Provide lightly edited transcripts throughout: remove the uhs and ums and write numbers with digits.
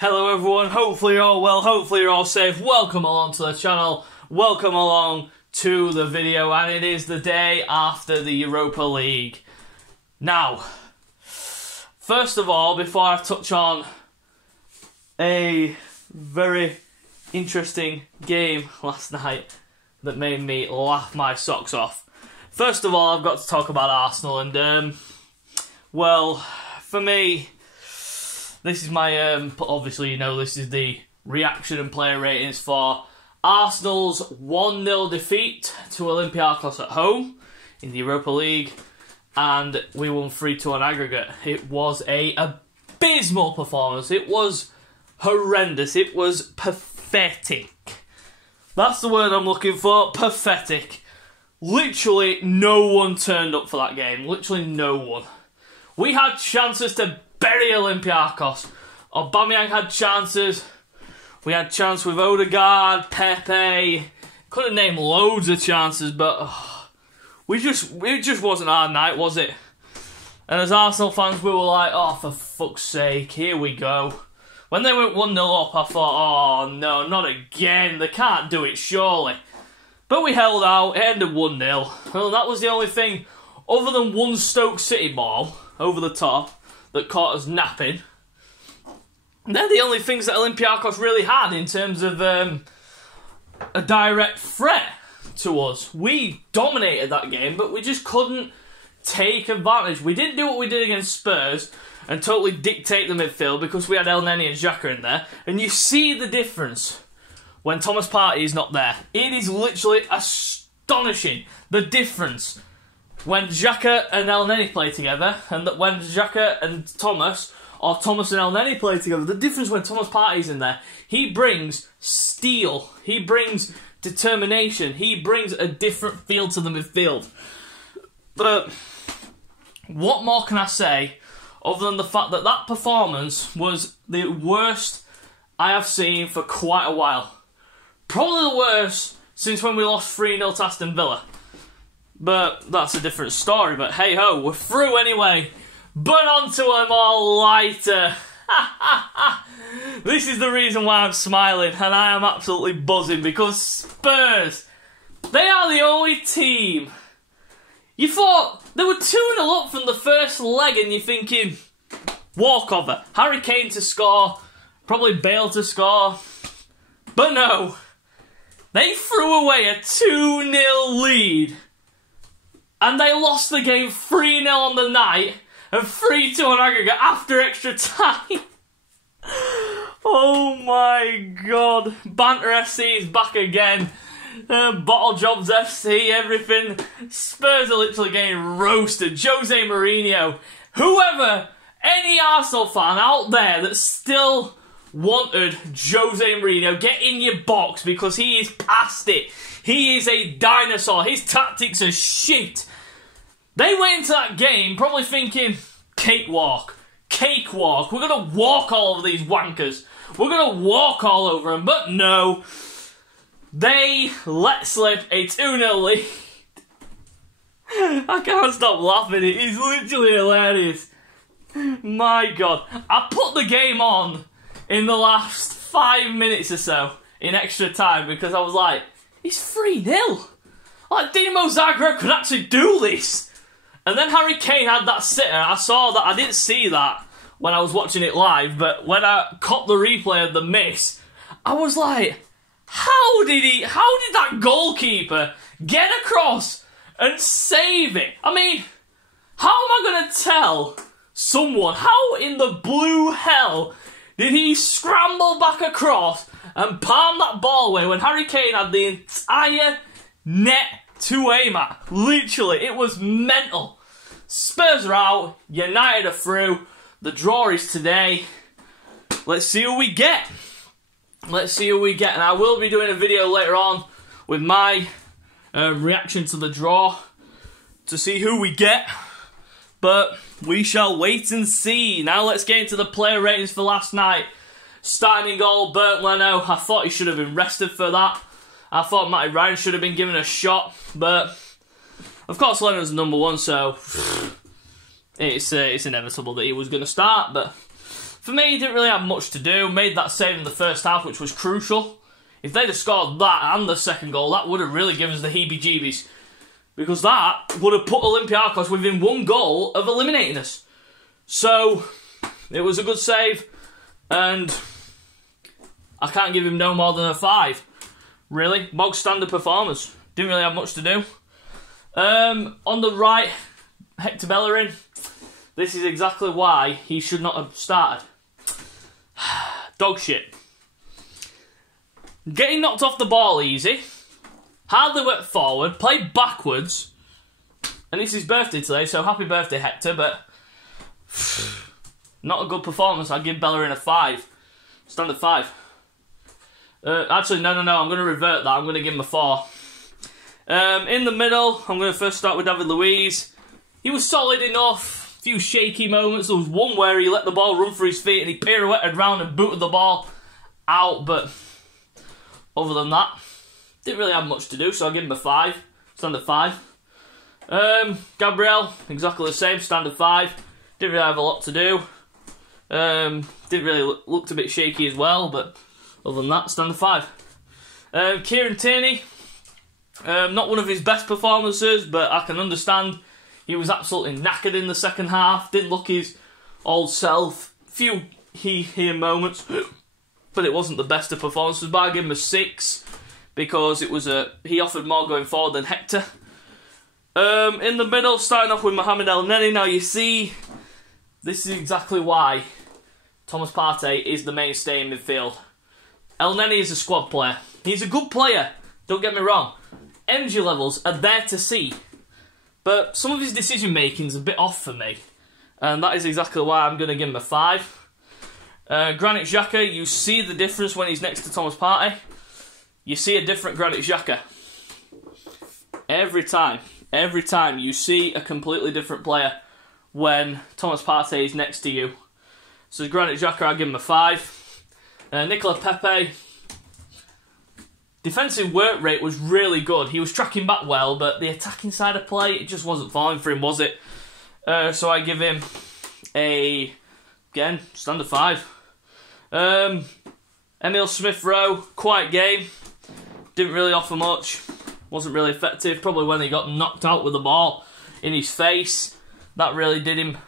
Hello everyone, hopefully you're all well, hopefully you're all safe. Welcome along to the channel, welcome along to the video, and it is the day after the Europa League. Now, first of all, before I touch on a very interesting game last night that made me laugh my socks off. First of all, I've got to talk about Arsenal, and well, for me, this is my, obviously, you know, this is the reaction and player ratings for Arsenal's 1-0 defeat to Olympiakos at home in the Europa League, and we won 3-2 on aggregate. It was a abysmal performance. It was horrendous. It was pathetic. That's the word I'm looking for, pathetic. Literally no one turned up for that game. Literally no one. We had chances to bury Olympiakos. Aubameyang had chances. We had chance with Odegaard, Pepe. Couldn't name loads of chances, but it just wasn't our night, was it? And as Arsenal fans, we were like, oh, for fuck's sake, here we go. When they went 1-0 up, I thought, oh no, not again. They can't do it, surely. But we held out. It ended 1-0. Well, that was the only thing, other than one Stoke City ball over the top that caught us napping. They're the only things that Olympiakos really had in terms of a direct threat to us. We dominated that game, but we just couldn't take advantage. We didn't do what we did against Spurs and totally dictate the midfield because we had El Neni and Xhaka in there. And you see the difference when Thomas Partey is not there. It is literally astonishing, the difference when Xhaka and El Neni play together, and that when Xhaka and Thomas, or Thomas and El Neni play together, the difference when Thomas Partey's in there, he brings steel, he brings determination, he brings a different feel to the midfield. But what more can I say other than the fact that that performance was the worst I have seen for quite a while. Probably the worst since when we lost 3-0 to Aston Villa. But that's a different story. But hey ho, we're through anyway. But on to a more lighter. This is the reason why I'm smiling, and I am absolutely buzzing because Spurs, they are the only team. You thought they were 2-0 up from the first leg, and you're thinking walkover. Harry Kane to score, probably Bale to score, but no. They threw away a 2-0 lead. And they lost the game 3-0 on the night and 3-2 on aggregate after extra time. Oh my god. Banter FC is back again. Bottle Jobs FC, everything. Spurs are literally getting roasted. Jose Mourinho. Whoever, any Arsenal fan out there that still wanted Jose Mourinho, get in your box because he is past it. He is a dinosaur. His tactics are shit. They went into that game probably thinking, cakewalk, cakewalk. We're going to walk all over these wankers. We're going to walk all over them. But no, they let slip a 2-0 lead. I can't stop laughing. It is literally hilarious. My God. I put the game on in the last 5 minutes or so in extra time because I was like, it's 3-0. Like, Dinamo Zagreb could actually do this. And then Harry Kane had that sitter. I saw that. I didn't see that when I was watching it live, but when I caught the replay of the miss, I was like, how did that goalkeeper get across and save it? I mean, how am I going to tell someone, how in the blue hell did he scramble back across and palm that ball away when Harry Kane had the entire net to aim at? Literally, it was mental. Spurs are out, United are through, the draw is today. Let's see who we get. Let's see who we get, and I will be doing a video later on with my reaction to the draw to see who we get. But we shall wait and see. Now let's get into the player ratings for last night. Starting in goal, Bernd Leno. I thought he should have been rested for that. I thought Matty Ryan should have been given a shot, but of course Leno's #1, so it's inevitable that he was going to start. But For me, he didn't really have much to do. Made that save in the first half, which was crucial. If they'd have scored that and the second goal, that would have really given us the heebie-jeebies. Because that would have put Olympiakos within 1 goal of eliminating us. So, it was a good save. And I can't give him no more than a 5. Really, bog standard performance. Didn't really have much to do. On the right, Hector Bellerin. This is exactly why he should not have started. Dog shit. Getting knocked off the ball easy. Hardly went forward. Played backwards. And it's his birthday today, so happy birthday, Hector. But not a good performance. I'd give Bellerin a 5. Standard 5. Actually, no. I'm going to revert that. I'm going to give him a 4. In the middle, I'm going to first start with David Luiz. He was solid enough. A few shaky moments. There was one where he let the ball run for his feet and he pirouetted round and booted the ball out. But other than that, didn't really have much to do, so I'll give him a 5. Standard 5. Gabriel, exactly the same. Standard 5. Didn't really have a lot to do. Didn't really looked a bit shaky as well, but other than that, standard 5. Kieran Tierney, not one of his best performances, but I can understand. He was absolutely knackered in the second half. Didn't look his old self. Few here moments, but it wasn't the best of performances. But I give him a 6 because it was he offered more going forward than Hector. In the middle, starting off with Mohamed Elneny. Now you see, this is exactly why Thomas Partey is the mainstay in midfield. Elneny is a squad player. He's a good player, don't get me wrong. Energy levels are there to see. But some of his decision making is a bit off for me. And that is exactly why I'm going to give him a 5. Granit Xhaka, you see the difference when he's next to Thomas Partey. You see a different Granit Xhaka. Every time you see a completely different player when Thomas Partey is next to you. So Granit Xhaka, I'll give him a 5. Nicola Pepe, defensive work rate was really good. He was tracking back well, but the attacking side of play, it just wasn't falling for him, was it? So I give him again, standard 5. Emil Smith-Rowe, quiet game. Didn't really offer much. Wasn't really effective. Probably when he got knocked out with the ball in his face. That really didn't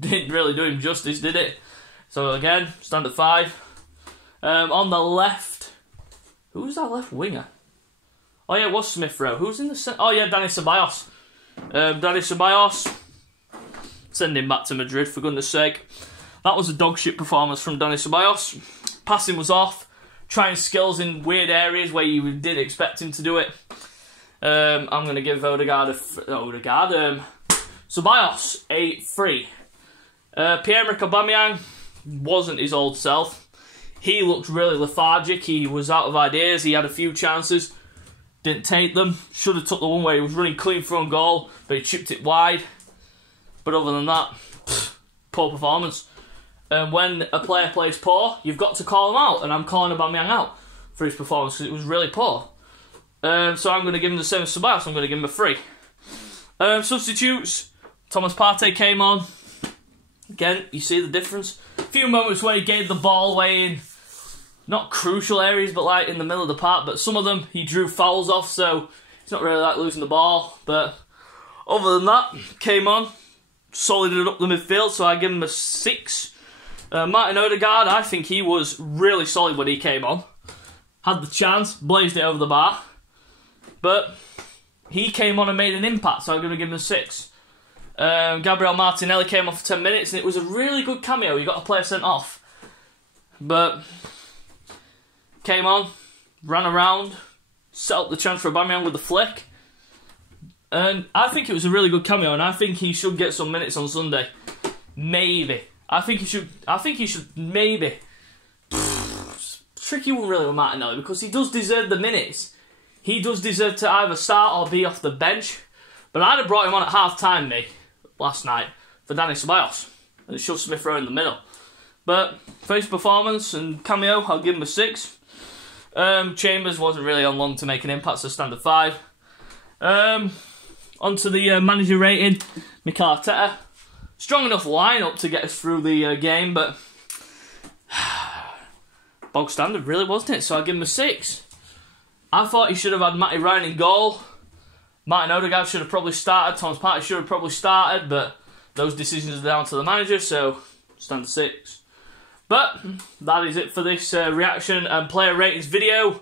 really do him justice, did it? So again, standard 5. On the left, who's that left winger? Oh yeah, it was Smith-Rowe. Who's in the centre? Oh yeah, Dani Ceballos. Dani Ceballos, send him back to Madrid for goodness sake. That was a dog shit performance from Dani Ceballos. Passing was off. Trying skills in weird areas where you didn't expect him to do it. I'm going to give Ceballos a 3. Pierre-Emerick Aubameyang wasn't his old self. He looked really lethargic. He was out of ideas. He had a few chances. Didn't take them. Should have took the one where he was running clean from goal, but he chipped it wide. But other than that, poor performance. When a player plays poor, you've got to call him out. And I'm calling Aubameyang out for his performance because it was really poor. So I'm going to give him the same as Ceballos. I'm going to give him a 3. Substitutes. Thomas Partey came on. Again, you see the difference. A few moments where he gave the ball away in not crucial areas, but like in the middle of the park. But some of them he drew fouls off, so it's not really like losing the ball. But other than that, came on, solided up the midfield, so I give him a 6. Martin Odegaard, I think he was really solid when he came on. Had the chance, blazed it over the bar. But he came on and made an impact, so I'm going to give him a 6. Gabriel Martinelli came off for 10 minutes, and it was a really good cameo. He got a player sent off. But came on, ran around, set up the chance for Aubameyang with the flick. And I think it was a really good cameo, and I think he should get some minutes on Sunday. Maybe. I think he should maybe. Tricky one really with Martinelli, because he does deserve the minutes. He does deserve to either start or be off the bench. But I'd have brought him on at half-time, last night, for Dani Ceballos. And shoved Smith-Rowe in the middle. But for his performance and cameo, I'll give him a 6. Chambers wasn't really on long to make an impact, so standard 5. Onto the manager rating, Mikel Arteta. Strong enough lineup to get us through the game, but bog standard, really, wasn't it? So I give him a 6. I thought he should have had Matty Ryan in goal. Martin Odegaard should have probably started. Thomas Partey should have probably started, but those decisions are down to the manager, so stand a 6. But that is it for this reaction and player ratings video.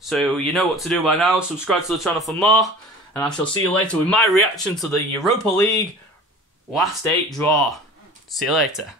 So you know what to do by now. Subscribe to the channel for more, and I shall see you later with my reaction to the Europa League last 8 draw. See you later.